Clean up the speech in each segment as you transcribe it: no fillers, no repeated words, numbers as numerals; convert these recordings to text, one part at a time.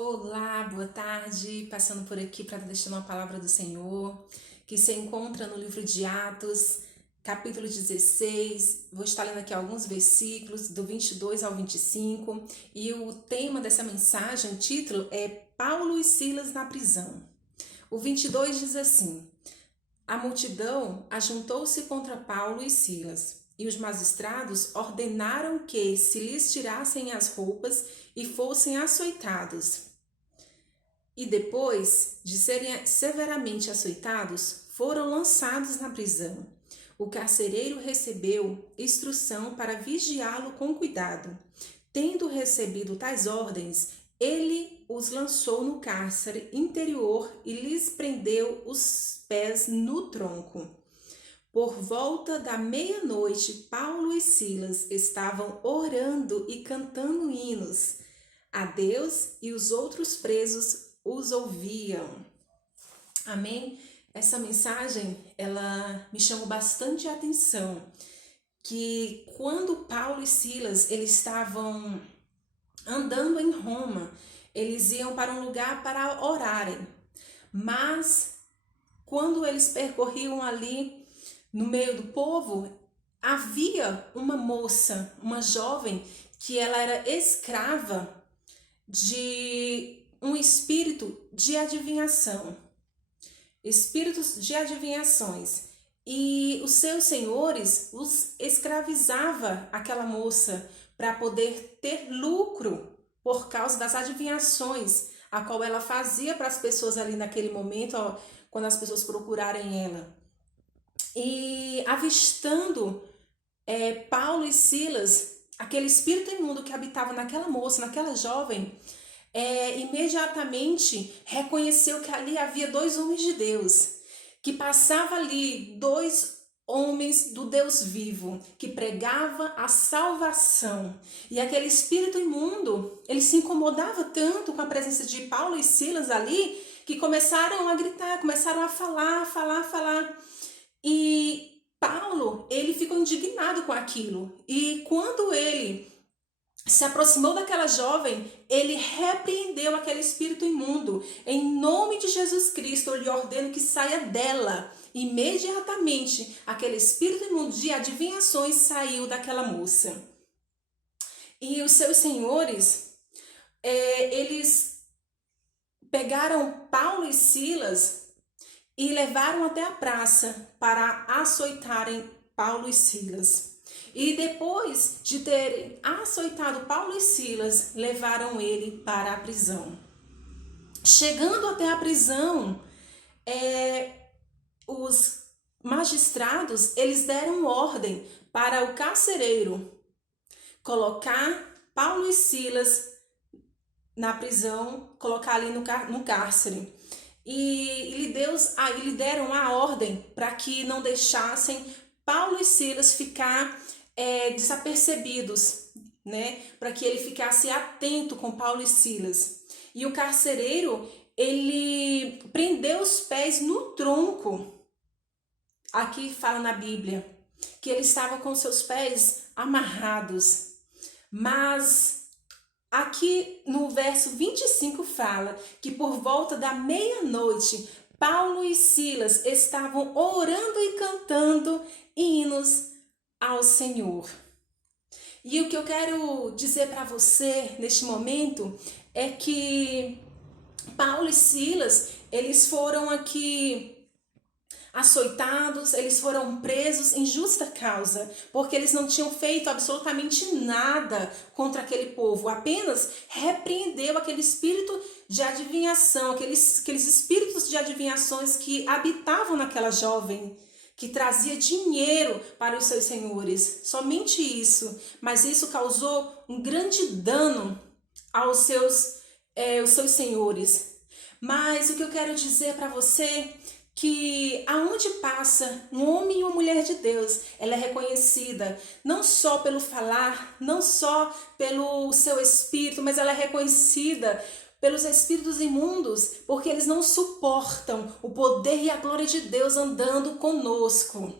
Olá, boa tarde. Passando por aqui para deixar uma palavra do Senhor, que se encontra no livro de Atos, capítulo 16. Vou estar lendo aqui alguns versículos, do 22 ao 25, e o tema dessa mensagem, o título é Paulo e Silas na prisão. O 22 diz assim: A multidão ajuntou-se contra Paulo e Silas, e os magistrados ordenaram que se lhes tirassem as roupas e fossem açoitados. E depois de serem severamente açoitados, foram lançados na prisão. O carcereiro recebeu instrução para vigiá-lo com cuidado. Tendo recebido tais ordens, ele os lançou no cárcere interior e lhes prendeu os pés no tronco. Por volta da meia-noite, Paulo e Silas estavam orando e cantando hinos a Deus, e os outros presos os ouviam. Amém? Essa mensagem, ela me chamou bastante a atenção, que quando Paulo e Silas, eles estavam andando em Roma, eles iam para um lugar para orarem, mas quando eles percorriam ali no meio do povo, havia uma moça, uma jovem, que ela era escrava de um espírito de adivinhação, espíritos de adivinhações. E os seus senhores os escravizava aquela moça para poder ter lucro por causa das adivinhações a qual ela fazia para as pessoas ali naquele momento, ó, quando as pessoas procurarem ela. E avistando Paulo e Silas, aquele espírito imundo que habitava naquela moça, naquela jovem, imediatamente reconheceu que ali havia dois homens de Deus, que passava ali dois homens do Deus vivo, que pregava a salvação. E aquele espírito imundo, ele se incomodava tanto com a presença de Paulo e Silas ali, que começaram a gritar, começaram a falar. E Paulo, ele ficou indignado com aquilo. E quando ele se aproximou daquela jovem, ele repreendeu aquele espírito imundo. Em nome de Jesus Cristo, eu lhe ordeno que saia dela. Imediatamente, aquele espírito imundo de adivinhações saiu daquela moça. E os seus senhores, eles pegaram Paulo e Silas e levaram até a praça para açoitarem Paulo e Silas. E depois de terem açoitado Paulo e Silas, levaram ele para a prisão. Chegando até a prisão, os magistrados, eles deram ordem para o carcereiro colocar Paulo e Silas na prisão, colocar ali no cárcere. E lhe deram a ordem para que não deixassem Paulo e Silas ficar desapercebidos, né? Para que ele ficasse atento com Paulo e Silas. E o carcereiro, ele prendeu os pés no tronco. Aqui fala na Bíblia que ele estava com seus pés amarrados. Mas aqui no verso 25 fala que por volta da meia-noite, Paulo e Silas estavam orando e cantando hinos ao Senhor. E o que eu quero dizer para você neste momento é que Paulo e Silas, eles foram aqui açoitados, eles foram presos em justa causa, porque eles não tinham feito absolutamente nada contra aquele povo, apenas repreendeu aquele espírito de adivinhação, aqueles espíritos de adivinhações que habitavam naquela jovem, que trazia dinheiro para os seus senhores, somente isso, mas isso causou um grande dano aos os seus senhores. Mas o que eu quero dizer para você, que aonde passa um homem e uma mulher de Deus, ela é reconhecida não só pelo falar, não só pelo seu espírito, mas ela é reconhecida pelos espíritos imundos, porque eles não suportam o poder e a glória de Deus andando conosco.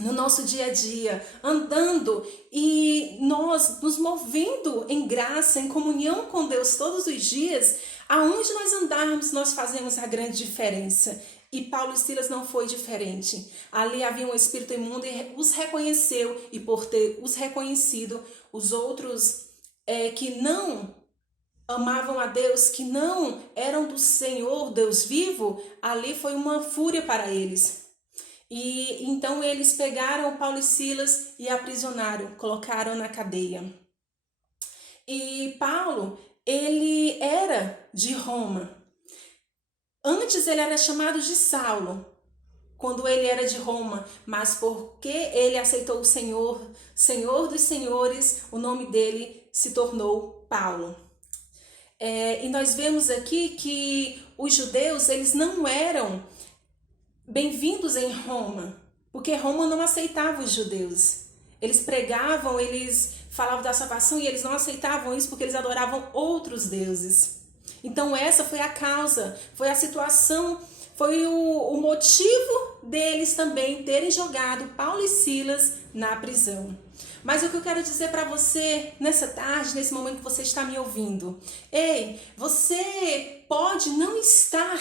no nosso dia a dia, andando e nós nos movendo em graça, em comunhão com Deus todos os dias, aonde nós andarmos, nós fazemos a grande diferença. E Paulo e Silas não foi diferente. Ali havia um espírito imundo e os reconheceu, e por ter os reconhecido, os outros que não amavam a Deus, que não eram do Senhor, Deus vivo, ali foi uma fúria para eles. E então eles pegaram Paulo e Silas e aprisionaram, colocaram na cadeia. E Paulo, ele era de Roma. Antes ele era chamado de Saulo, quando ele era de Roma, mas porque ele aceitou o Senhor, Senhor dos Senhores, o nome dele se tornou Paulo. E nós vemos aqui que os judeus, eles não eram bem-vindos em Roma, porque Roma não aceitava os judeus. Eles pregavam, eles falavam da salvação e eles não aceitavam isso porque eles adoravam outros deuses. Então essa foi a causa, foi a situação, foi o motivo deles também terem jogado Paulo e Silas na prisão. Mas o que eu quero dizer para você nessa tarde, nesse momento que você está me ouvindo, você pode não estar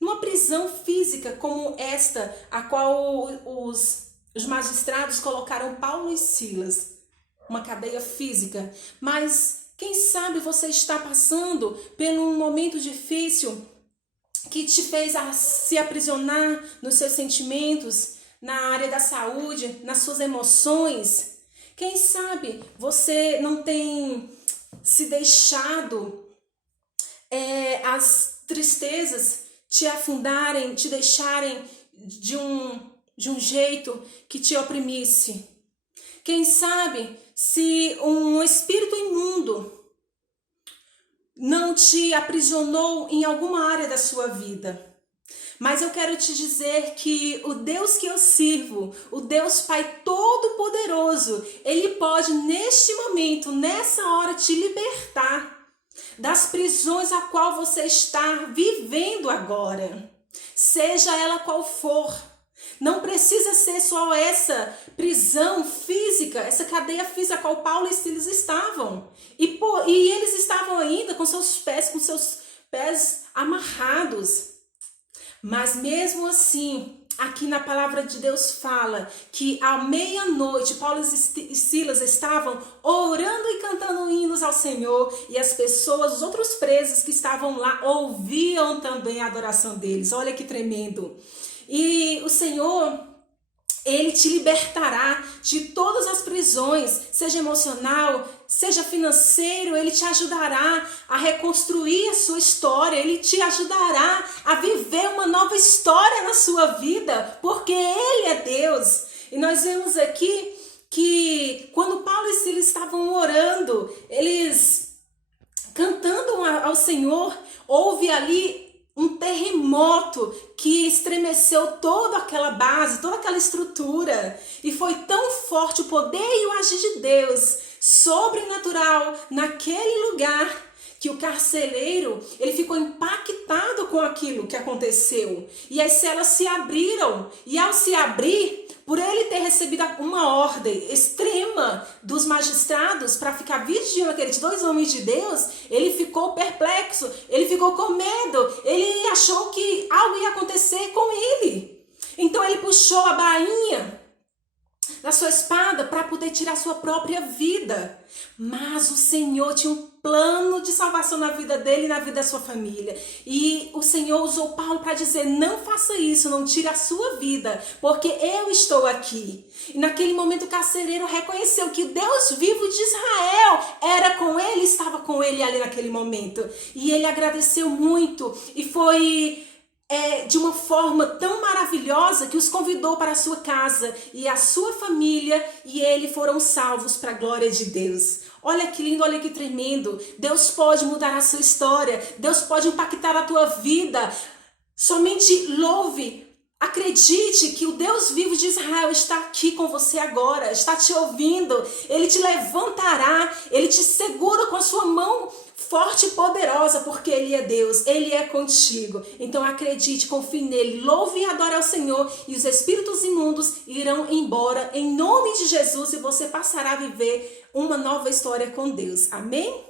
numa prisão física como esta, a qual os magistrados colocaram Paulo e Silas, uma cadeia física, mas quem sabe você está passando por um momento difícil que te fez se aprisionar nos seus sentimentos, na área da saúde, nas suas emoções. Quem sabe você não tem se deixado as tristezas te afundarem, te deixarem de um jeito que te oprimisse. Quem sabe se um espírito imundo não te aprisionou em alguma área da sua vida. Mas eu quero te dizer que o Deus que eu sirvo, o Deus Pai Todo-Poderoso, Ele pode neste momento, nessa hora, te libertar das prisões a qual você está vivendo agora, seja ela qual for. Não precisa ser só essa prisão física, essa cadeia física a qual Paulo e Silas estavam. E eles estavam ainda com seus pés amarrados. Mas mesmo assim, aqui na palavra de Deus fala que à meia-noite Paulo e Silas estavam orando e cantando hinos ao Senhor, e as pessoas, os outros presos que estavam lá, ouviam também a adoração deles. Olha que tremendo. E o Senhor, Ele te libertará de todas as prisões, seja emocional, seja financeiro. Ele te ajudará a reconstruir a sua história, Ele te ajudará a viver uma nova história na sua vida, porque Ele é Deus. E nós vemos aqui que quando Paulo e Silas estavam orando, eles cantando ao Senhor, houve ali um terremoto que estremeceu toda aquela base, toda aquela estrutura. E foi tão forte o poder e o agir de Deus, sobrenatural, naquele lugar, que o carcereiro, ele ficou impactado com aquilo que aconteceu. E as celas se abriram. E ao se abrir, por ele ter recebido uma ordem extrema dos magistrados para ficar vigiando aqueles dois homens de Deus, ele ficou perplexo, ele ficou com medo, ele achou que algo ia acontecer com ele. Então ele puxou a bainha da sua espada para poder tirar sua própria vida. Mas o Senhor tinha um plano de salvação na vida dele e na vida da sua família. E o Senhor usou Paulo para dizer: não faça isso, não tire a sua vida, porque eu estou aqui. E naquele momento o carcereiro reconheceu que o Deus vivo de Israel era com ele, estava com ele ali naquele momento. E ele agradeceu muito e foi de uma forma tão maravilhosa que os convidou para a sua casa, e a sua família e ele foram salvos para a glória de Deus. Olha que lindo, olha que tremendo. Deus pode mudar a sua história, Deus pode impactar a tua vida. Somente louve, acredite que o Deus vivo de Israel está aqui com você agora, está te ouvindo. Ele te levantará, ele te segura com a sua mão forte e poderosa, porque Ele é Deus, Ele é contigo. Então acredite, confie nele, louve e adore ao Senhor, e os espíritos imundos irão embora em nome de Jesus, e você passará a viver uma nova história com Deus. Amém?